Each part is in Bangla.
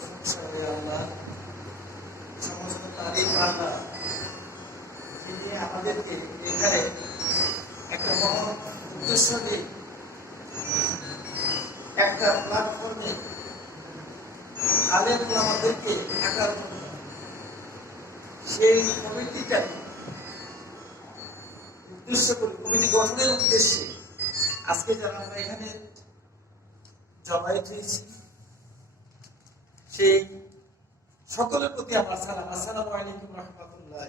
প্রশংসা হয় আল্লাহ, সমস্ত তারিফ আল্লাহ, যিনি আমাদেরকে এখানে একটা মহৎ উদ্দেশ্য নিয়ে একটা প্ল্যাটফর্মে আলেম আমাদেরকে থাকার জন্য সেই কমিটিটাকে উদ্দেশ্য করে, কমিটি গঠনের উদ্দেশ্যে আজকে যারা আমরা এখানে জমায়েত হয়েছি সেই সকলের প্রতি আমার সালাম। আসসালামু আলাইকুম রাহমাতুল্লাহ।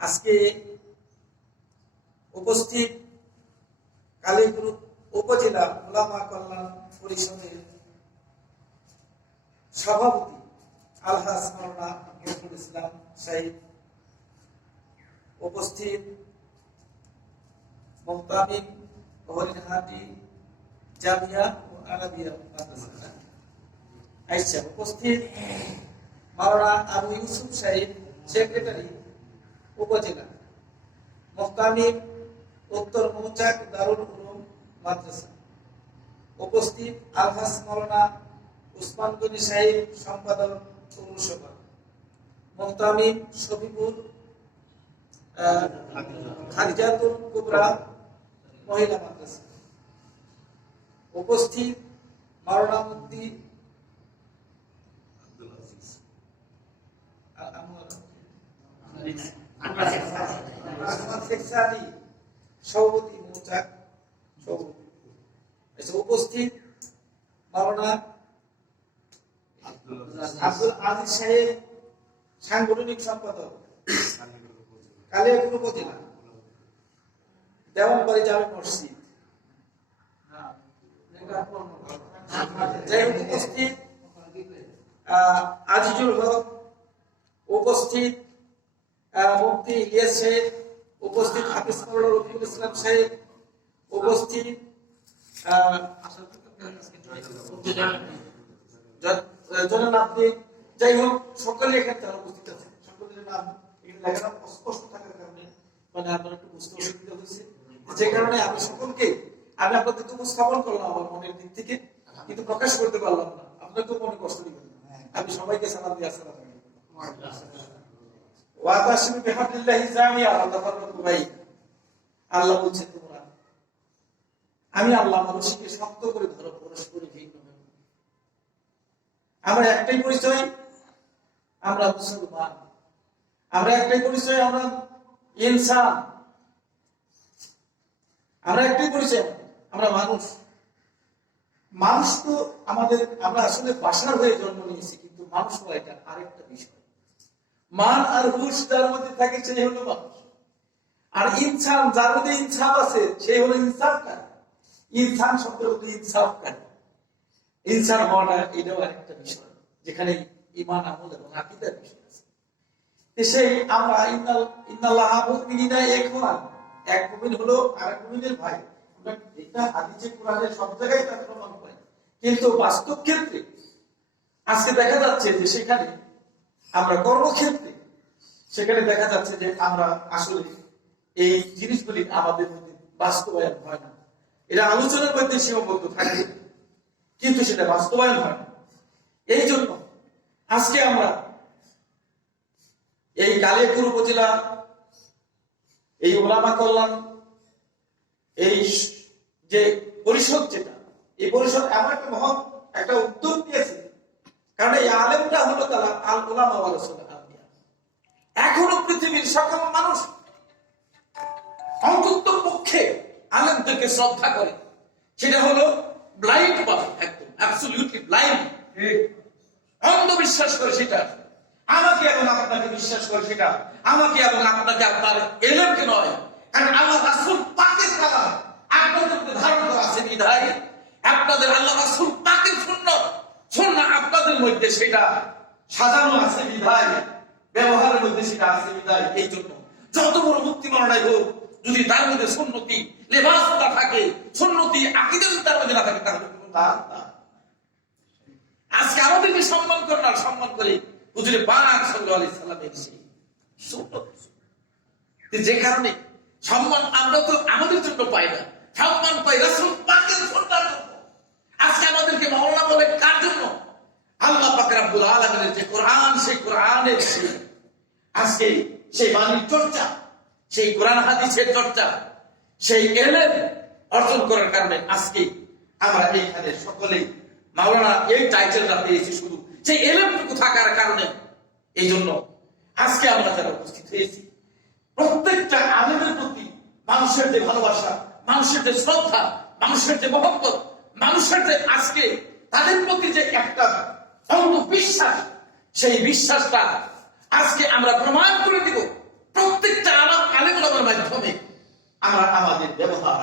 আজকে উপস্থিত কালীপুর উপজেলা উলামা কল্যাণ পরিষদের সভাপতি আলহাজ মাওলানা রফিকুল ইসলাম সাহেব, উপস্থিত মুহতামিম হরিণহাটি জামিয়া ও আরাবিয়া মাদ্রাসা, আচ্ছা, উপস্থিত মাওলানা আবু ইউসুফ সাহেব সেক্রেটারি উপজেলা, মুহতামিম উত্তর মৌচাক দারুল উলুম মাদ্রাসা, উপস্থিত আলহাজ মাওলানা উসমান গনি সাহেব সম্পাদক পৌরসভা, মুহতামিম শফিকুর খাদিজাতুল কুবরা মহিলা মাদ্রাসা, উপস্থিত মাওলানা মুফতি সভাপতি মৌচাক সভাপতি, উপস্থিত মাওলানা আব্দুল আজিজ সাহেব সাংগঠনিক সম্পাদক কালিয়াকুর উপজেলা দেওয়ানবাড়ি জামে মসজিদ, উপস্থিত আজিজুল হক, উপস্থিত মুফতি ইলিয়াস সাহেব, উপস্থিত হাফিজ মাওলানা রফিকুল ইসলাম সাহেব, উপস্থিত জনাব আপনি, যাই হোক সকলে এখানে তারা উপস্থিত আছে। সকলের নাম এখানে লেখা স্পষ্ট থাকার কারণে মানে আপনার একটু বুঝতে অসুবিধা হয়েছে, যে কারণে আমি সকলকে আমি আপনাদেরকে উপস্থাপন করলাম আমার মনের দিক থেকে, কিন্তু প্রকাশ করতে পারলাম না। আপনাকেও মনে কষ্ট দিবেন, আমি সবাইকে সালাম দিয়ে আসসালামু আলাইকুম ওয়া তাসমিউ বিহামদিল্লাহি জামিআ তাফাররাকু ভাই। আল্লাহ বলছে তোমরা, আমি আল্লাহ মানুষকে শক্ত করে ধরো, পরস্পরের ভিন্ন। আমরা একটাই পরিচয়, আমরা মুসলমান। আমরা একটাই পরিচয়, আমরা ইনসান। আমরা একটাই পরিচয়, আমরা মানুষ। মানুষ তো আমাদের, আমরা আসলে বাসার হয়ে জন্ম নিয়েছি, কিন্তু মানুষ হওয়া এটা আরেকটা বিষয়। মান আর হুশ যার মধ্যে থাকে সেই হলো মানুষ, আর ইনসান যার মধ্যে ইনসাফ আছে সেই হলো ইনসাফকারী। ইনসান শব্দের মধ্যে ইনসাফকারী, ইনসান হওয়াটা এটাও আরেকটা বিষয়, যেখানে ঈমান আমল এবং আকীদার বিষয় আছে। সেই আমরা ইন্নাল্লাহা মুমিনিনা ইখওয়ান, এক মুমিন হলো আরেক মুমিনের ভাই। আমরা এটা হাদিসে কোরআনে সব জায়গায় তা প্রমাণ পাই, কিন্তু বাস্তব ক্ষেত্রে আজকে দেখা যাচ্ছে যে সেখানে আমরা কর্মক্ষেত্রে সেখানে দেখা যাচ্ছে যে আমরা আসলে এই জিনিসগুলি আমাদের মধ্যে বাস্তবায়ন হয় না। এটা আলোচনার মধ্যে সীমাবদ্ধ থাকে, কিন্তু সেটা বাস্তবায়ন হয় না। এই জন্য আজকে আমরা এই কালিয়াকুর উপজেলা এই উলামা কল্যাণ এই যে পরিষদ, যেটা এই পরিষদ এমন একটা মহৎ একটা উদ্যোগ নিয়েছে, কারণ এই আলেমটা হলো তারা আল উলামা ওয়ারাসাতুল আম্বিয়া। এখনো পৃথিবীর সকল মানুষ অন্তত পক্ষে আলেমদেরকে শ্রদ্ধা করে, সেটা হলো ব্লাইন্ড ভাবে, একদম অ্যাবসলিউটলি ব্লাইন্ড, অন্ধবিশ্বাস করে সেটা। আমাকে এবং আপনাকে বিশ্বাস করে সেটা, আমাকে এবং আপনাকে আপনার এলেমকে নয়। কারণ আল্লাহ রাসূল পাকের কালাম আপনাদের মধ্যে ধারণ করা আছে বিধায়, আপনাদের আল্লাহ রাসূল পাকের সুন্নাত আপনাদের মধ্যে সেটা সাজানো আছে বিধায়, ব্যবহারের মধ্যে সেটা আছে বিধায়। এই জন্য যত বড় মুক্তি মানাই হোক, যদি তার মধ্যে সুন্নতি লেবাস না থাকে, সুন্নতি আকীদা তার মধ্যে না থাকে, তাহলে কোনো দাম না। আজকে আমাদেরকে সম্মান করেন, আর সম্মান করে হুজুরে পাক সাল্লাল্লাহু আলাইহি সাল্লামের সেই সুন্নাত, যে কারণে সম্মান আমরা তো আমাদের জন্য পাই না, সম্মান পাই রাসূল পাকের সুন্নাতের জন্য। আজকে আমাদেরকে মাওলানা বলে কার জন্য? আল্লাহ পাক রব্বুল আলামিনের যে কোরআন, সেই কোরআনের আজকে সেই বাণীর চর্চা, সেই কোরআন হাদিসের চর্চা, সেই এলেম অর্জন করার কারণে আজকে আমরা এইখানে সকলেই মাওলানা এই টাইটেলটা পেয়েছি শুধু সেই এলেমটুকু থাকার কারণে। এই জন্য আজকে আমরা যারা উপস্থিত হয়েছি, প্রত্যেকটা আলেমের প্রতি মানুষের যে ভালোবাসা, মানুষের যে শ্রদ্ধা, মানুষের যে মহব্বত, মানুষের যে আজকে তাদের প্রতি যে একটা বিশ্বাস, সেই বিশ্বাসটা আজকে আমরা প্রমাণ করে দিব প্রত্যেকটা আলেম ওলামার মাধ্যমে। আমরা আমাদের ব্যবহার,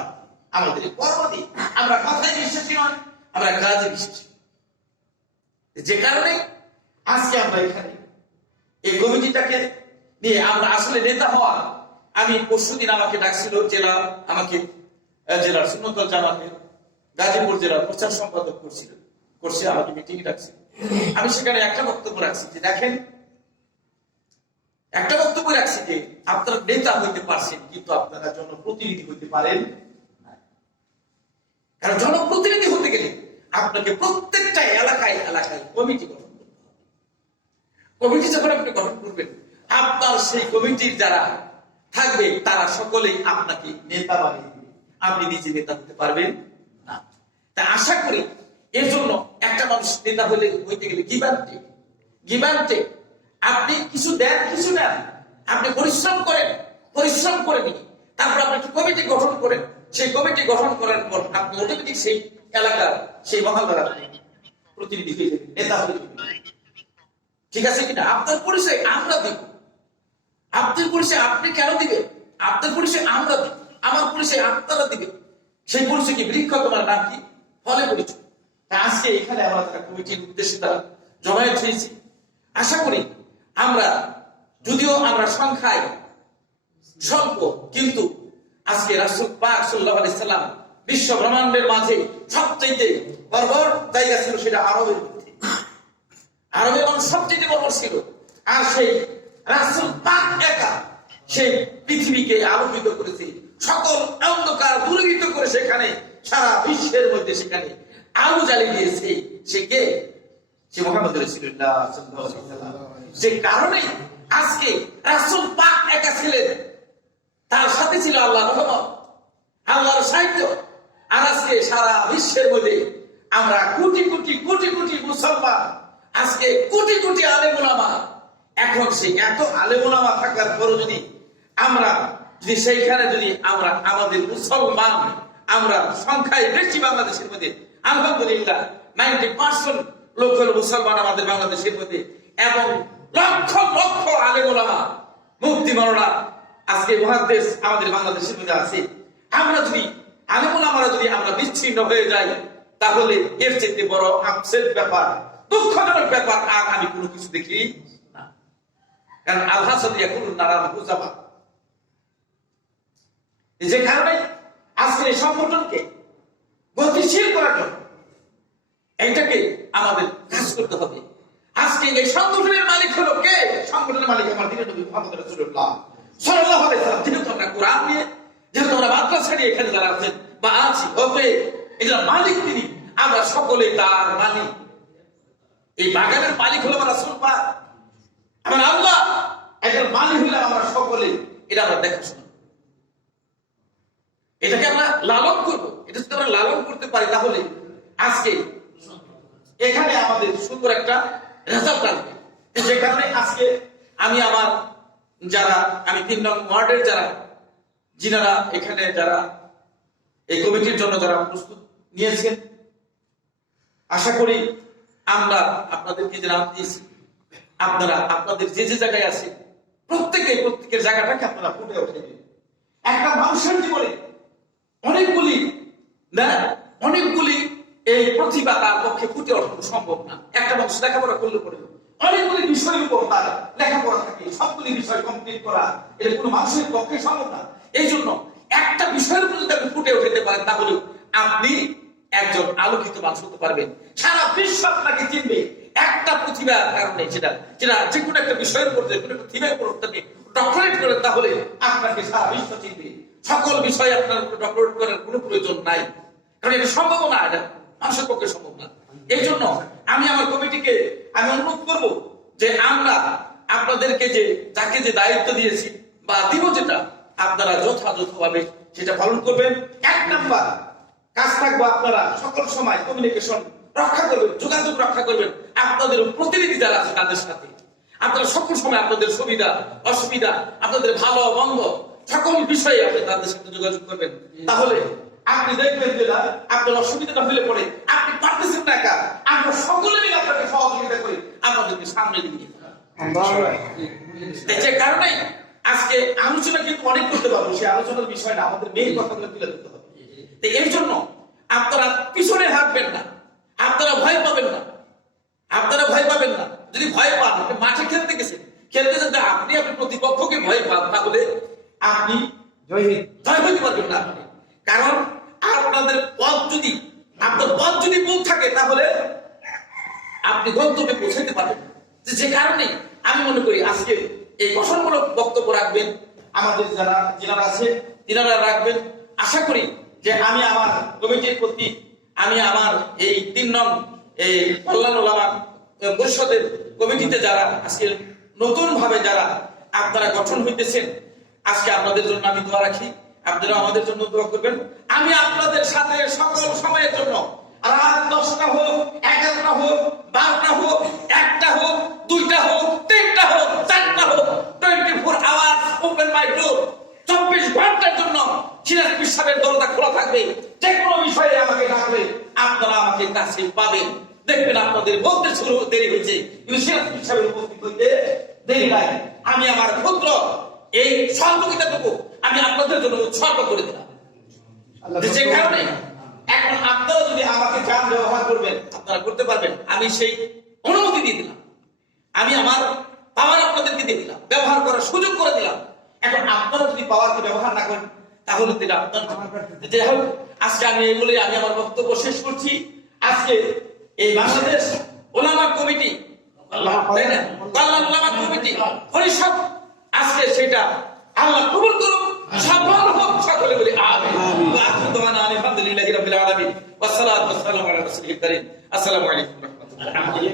আমাদের কর্মদি, আমরা কথায় বিশ্বাসী নয়, আমরা কাজে বিশ্বাসী। যে কারণে আজকে আমরা এখানে এই কমিটিটাকে নিয়ে আমরা আসলে নেতা হওয়া, আমি পরশুদিন আমাকে ডাকছিল জেলা, আমাকে জেলার সুন্নতুল জামাতের গাজীপুর জেলার প্রচার সম্পাদক করছে, আমাকে মিটিং ডাকছিল। আমি সেখানে একটা বক্তব্য রাখছি যে দেখেন, একটা বক্তব্য রাখছি যে আপনারা নেতা হইতে পারছেন, কিন্তু আপনারা জনপ্রতিনিধি হইতে পারেন না। কারণ জনপ্রতিনিধি হতে গেলে আপনাকে প্রত্যেকটা এলাকায় এলাকায় কমিটি গঠন করতে হবে। কমিটি যখন আপনি গঠন করবেন, আপনার সেই কমিটির যারা থাকবে তারা সকলেই আপনাকে নেতা বানিয়ে দিবে, আপনি নিজে নেতা হতে পারবেন না। তা আশা করি এর জন্য একটা মানুষ নেতা হইতে গেলে গিভান্টে আপনি কিছু দেন, কিছু নেন, আপনি পরিশ্রম করে নিয়ে তারপর আপনি কমিটি গঠন করেন। সেই কমিটি গঠন করার পর আপনি অটোমেটিক সেই এলাকার, সেই মহল্লার প্রতিনিধি হয়ে যাবেন, নেতা হয়ে যাবেন। ঠিক আছে কিনা? আপনার পরিচয় আমরা দিব, আপনার পরিচয় আপনি কেন দিবেন? আপনার পরিচয় আমরা দিব, আমার পরিচয় আপনারা দিবেন। সেই পরিচয় কি? বৃক্ষ, তোমার নাম কি? ফলে পরিচয়। আজকে এখানে আমরা তারা কমিটির উদ্দেশ্যে তারা জমায়েত হয়েছি। আশা করি আমরা, যদিও আমরা সংখ্যায় স্বল্প, কিন্তু আজকে রাসূল পাক সাল্লাল্লাহু আলাইহি সাল্লাম বিশ্ব ব্রহ্মাণ্ডের মাঝে সবচেয়ে বর্বর জায়গা ছিল সেটা আরবের মধ্যে। আরবের মানুষ সবচেয়ে বর্বর ছিল, আর সেই রাসূল পাক একা সেই পৃথিবীকে আলোকিত করেছে, সকল অন্ধকার দূরীভূত করে সেখানে সারা বিশ্বের মধ্যে সেখানে আলো জ্বালিয়ে দিয়েছে। সে কে? সে মুহাম্মদ রাসূলুল্লাহ সাল্লাল্লাহু আলাইহি ওয়াসাল্লাম। যে কারণে আজকে রাসূল পাক একা ছিলেন, তার সাথে ছিল আল্লাহর রহমত, আল্লাহর সাহায্য। আর আজকে সারা বিশ্বের মধ্যে আমরা কোটি কোটি কোটি কোটি মুসলমান, আজকে কোটি কোটি আলেম ওলামা। এখন সেই এত আলেম ওলামা থাকার পরও যদি সেইখানে যদি আমরা আমাদের মুসলমান, আমরা সংখ্যায় বেশি বাংলাদেশের মধ্যে, আলহামদুলিল্লাহ 90% লোক হলো মুসলমান আমাদের বাংলাদেশের মধ্যে, এবং লক্ষ লক্ষ আলেম ওলামা, মুফতি মাওলানা আজকে মুহাদ্দিস আমাদের বাংলাদেশের মধ্যে আছে। আমরা যদি আলেম ওলামারা যদি আমরা বিচ্ছিন্ন হয়ে যাই, তাহলে এর চেয়ে বড় আপসেট ব্যাপার, দুঃখজনক ব্যাপার আর আমি কোনো কিছু দেখি না। কারণ আল্লাহ সাদিয়া কুলুন নারান হুজাবা। যে কারণে আজকে এই সংগঠনকে গতিশীল করার জন্য এইটাকে আমাদের কাজ করতে হবে। আজকে এই সংগঠনের মালিক হলো কে? সংগঠনের মালিক আমার দিনের নবী মুহাম্মদ রাসূলুল্লাহ সাল্লাল্লাহু আলাইহি ওয়াসাল্লাম। যেহেতু আমরা কোরআন নিয়ে, যেহেতু আমরা মাদ্রাসা নিয়ে এখানে যারা আছেন বা আছি, ওকে এটা মালিক তিনি, আমরা সকলে তার মালিক। এই বাগানের মালিক হলো আমার রাসূল পাক, আমার আল্লাহ। এটার মালিক হলে আমরা সকলে এটা আমরা দেখাশোনা, এটাকে আমরা লালন করবো। এটা যদি আমরা লালন করতে পারি, তাহলে আজকে এখানে আমাদের সুন্দর একটা রেজাল্ট আসবে। যে কারণে আজকে আমি আমার যারা, আমি 3 নং ওয়ার্ডের যারা, যিনারা এখানে যারা এই কমিটির জন্য যারা প্রস্তুত নিয়েছেন, আশা করি আমরা আপনাদেরকে যে নাম দিয়েছি, আপনারা আপনাদের যে যে জায়গায় আছেন প্রত্যেকের জায়গাটাকে আপনারা ফুটে উঠে দিন। একটা মানুষের জীবনে অনেকগুলি এই প্রতিভা তার পক্ষে ফুটে ওঠানো সম্ভব না। একটা মানুষ লেখাপড়া করলে পরে অনেকগুলি বিষয়ের উপর তার লেখাপড়া থাকে, সবগুলি বিষয় কমপ্লিট করা এটা কোনো মানুষের পক্ষে সম্ভব না। এই জন্য একটা বিষয়ের উপর যদি আপনি ফুটে উঠতে পারেন, তাহলে আপনি একজন আলোকিত মানুষ হতে পারবেন। সারা বিশ্ব আপনাকে চিনবে একটা প্রতিভার কারণে। সেটা যে কোনো একটা বিষয়ের উপর, যে কোনো প্রতিভার উপর ডক্টরেট করেন, তাহলে আপনাকে সারা বিশ্ব চিনবে। সকল বিষয়ে আপনার ডক্টরেট করার কোনো প্রয়োজন নাই, কারণ এটা সম্ভব না। এটা মানুষের পক্ষে সম্ভব না। এই জন্য আমি আমার কমিটিকে আমি অনুরোধ করব যে আমরা আপনাদেরকে যাকে যে দায়িত্ব দিয়েছি বা দিব, যেটা আপনারা যথাযথভাবে সেটা পালন করবেন। 1 নাম্বার কাজ থাকবো, আপনারা সকল সময় কমিউনিকেশন রক্ষা করবেন, যোগাযোগ রক্ষা করবেন আপনাদের প্রতিনিধি যারা আছে তাদের সাথে। আপনারা সকল সময় আপনাদের সুবিধা অসুবিধা, আপনাদের ভালো মন্দ সকল বিষয়ে আপনি তাদের সাথে যোগাযোগ করবেন। তাহলে আপনি দেখবেন যে আপনার অসুবিধাটা হলে পরে আপনি পারতেছেন না একা, আমরা সকলে মিলে আপনাকে সহযোগিতা করি আপনাদেরকে সামনে নিয়ে যে কারণে আজকে আলোচনা কিন্তু অনেক করতে পারবো, সেই আলোচনার বিষয় না, আমাদের মেইন কথাগুলো তুলে ধরতে হবে। এর জন্য আপনারা পিছনে হাঁটবেন না, আপনারা ভয় পাবেন না, আপনারা ভয় পাবেন না। যদি ভয় পান, আপনি মাঠে খেলতে গেছেন, খেলতে যেতে আপনি প্রতিপক্ষকে ভয় পান, তাহলে আপনি জয় হইতে পারবেন না। কারণ আপনাদের আপনার পথ যদি ভুল থাকে, তাহলে আপনি গন্তব্যে পৌঁছাতে পারবেন। যে কারণে আমি মনে করি আজকে এই গঠনমূলক বক্তব্য রাখবেন আমাদের যারা আছে তিনারা রাখবেন। আশা করি যে আমি আমার কমিটির প্রতি, আমি আমার এই 3 নং এই কল্যাণ ওলামা পরিষদের কমিটিতে যারা আজকে নতুন ভাবে যারা আপনারা গঠন হইতেছেন, আজকে আপনাদের জন্য আমি দোয়া রাখি, আপনারা আমাদের জন্য দোয়া করবেন। আমি আপনাদের সাথে সকল সময়ের জন্য রাত 10টা হোক, 11টা হোক, 12টা হোক, 1টা হোক, 2টা হোক, 3টা হোক, 4টা হোক, 24 আওয়ার্স ওপেন মাই ডোর, 24 ঘন্টার জন্য সিরাজ পীর সাহেবের দরজা খোলা থাকবে। যে কোনো বিষয়ে আমাকে ডাকবে, আপনারা আমাকে কাছে পাবেন। দেখবেন আপনাদের বলতে শুরু দেরি হয়েছে, কিন্তু সিরাজ পীর সাহেবের উপস্থিত হইতে দেরি নাই। আমি আমার ক্ষুদ্র এই সহযোগিতাটুকু আমি আপনাদের জন্য উৎসর্গ করে দিলাম। যে কারণে এখন আপনারা যদি আমাকে যান ব্যবহার করবেন, আপনারা করতে পারবেন, আমি সেই অনুমতি দিয়ে দিলাম, আমি আমার পাওয়ার আপনাদেরকে দিয়ে দিলাম, ব্যবহার করার সুযোগ করে দিলাম। এখন আপনারা যদি পাওয়ারকে ব্যবহার না করেন, তাহলে তিনি আপনার যাই হোক, আজকে আমি এগুলোই আমি আমার বক্তব্য শেষ করছি। আজকে এই বাংলাদেশ ওলামা কমিটি, কল্যাণ ওলামা কমিটি পরিষদ, আজকে সেটা আল্লাহ কবুল করুন, সফল হোক, সকলে বলি আমিন। আলহামদুলিল্লাহি রাব্বিল আলামিন, ওয়াসসালাতু ওয়াসসালামু আলা রাসূলিল কারীম। আসসালামু আলাইকুম ওয়া রাহমাতুল্লাহ।